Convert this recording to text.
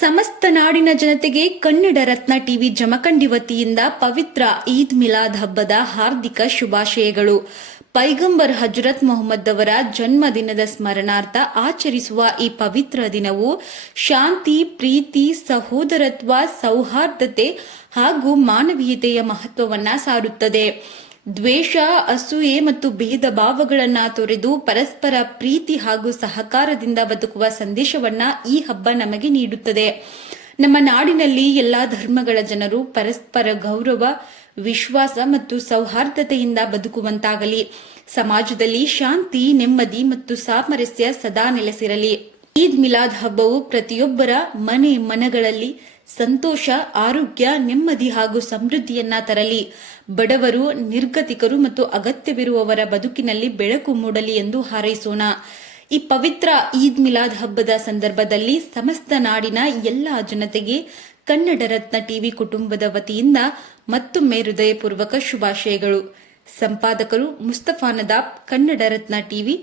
ಸಮಸ್ತ ನಾಡಿನ ಜನತೆಗೆ ಕನ್ನಡ ರತ್ನ ಟಿವಿ ಜಮಖಂಡಿ ವತಿಯಿಂದ ಪವಿತ್ರ ಈದ್ ಮಿಲಾದ್ ಹಬ್ಬದ ಹಾರ್ದಿಕ ಶುಭಾಶಯಗಳು. ಪೈಗಂಬರ್ ಹಜರತ್ ಮೊಹಮ್ಮದ್ ಅವರ ಜನ್ಮದಿನದ ಸ್ಮರಣಾರ್ಥ ಆಚರಿಸುವ ಈ ಪವಿತ್ರ ದಿನವು ಶಾಂತಿ, ಪ್ರೀತಿ, ಸಹೋದರತ್ವ, ಸೌಹಾರ್ದತೆ ಹಾಗೂ ಮಾನವೀಯತೆಯ ಮಹತ್ವವನ್ನ ಸಾರುತ್ತದೆ. ದ್ವೇಷ, ಅಸೂಯೆ ಮತ್ತು ಭೇದ ಭಾವಗಳನ್ನ ತೊರೆದು ಪರಸ್ಪರ ಪ್ರೀತಿ ಹಾಗೂ ಸಹಕಾರದಿಂದ ಬದುಕುವ ಸಂದೇಶವನ್ನ ಈ ಹಬ್ಬ ನಮಗೆ ನೀಡುತ್ತದೆ. ನಮ್ಮ ನಾಡಿನಲ್ಲಿ ಎಲ್ಲಾ ಧರ್ಮಗಳ ಜನರು ಪರಸ್ಪರ ಗೌರವ, ವಿಶ್ವಾಸ ಮತ್ತು ಸೌಹಾರ್ದತೆಯಿಂದ ಬದುಕುವಂತಾಗಲಿ. ಸಮಾಜದಲ್ಲಿ ಶಾಂತಿ, ನೆಮ್ಮದಿ ಮತ್ತು ಸಾಮರಸ್ಯ ಸದಾ ನೆಲೆಸಿರಲಿ. ಈದ್ ಮಿಲಾದ್ ಹಬ್ಬವು ಪ್ರತಿಯೊಬ್ಬರ ಮನಗಳಲ್ಲಿ ಸಂತೋಷ, ಆರೋಗ್ಯ, ನೆಮ್ಮದಿ ಹಾಗೂ ಸಮೃದ್ಧಿಯನ್ನ ತರಲಿ. ಬಡವರು, ನಿರ್ಗತಿಕರು ಮತ್ತು ಅಗತ್ಯವಿರುವವರ ಬದುಕಿನಲ್ಲಿ ಬೆಳಕು ಮೂಡಲಿ ಎಂದು ಹಾರೈಸೋಣ. ಈ ಪವಿತ್ರ ಈದ್ ಮಿಲಾದ್ ಹಬ್ಬದ ಸಂದರ್ಭದಲ್ಲಿ ಸಮಸ್ತ ನಾಡಿನ ಎಲ್ಲಾ ಜನತೆಗೆ ಕನ್ನಡ ರತ್ನ ಟಿವಿ ಕುಟುಂಬದ ವತಿಯಿಂದ ಮತ್ತೊಮ್ಮೆ ಹೃದಯಪೂರ್ವಕ ಶುಭಾಶಯಗಳು. ಸಂಪಾದಕರು ಮುಸ್ತಫಾ ನದಾಬ್, ಕನ್ನಡ ರತ್ನ ಟಿವಿ.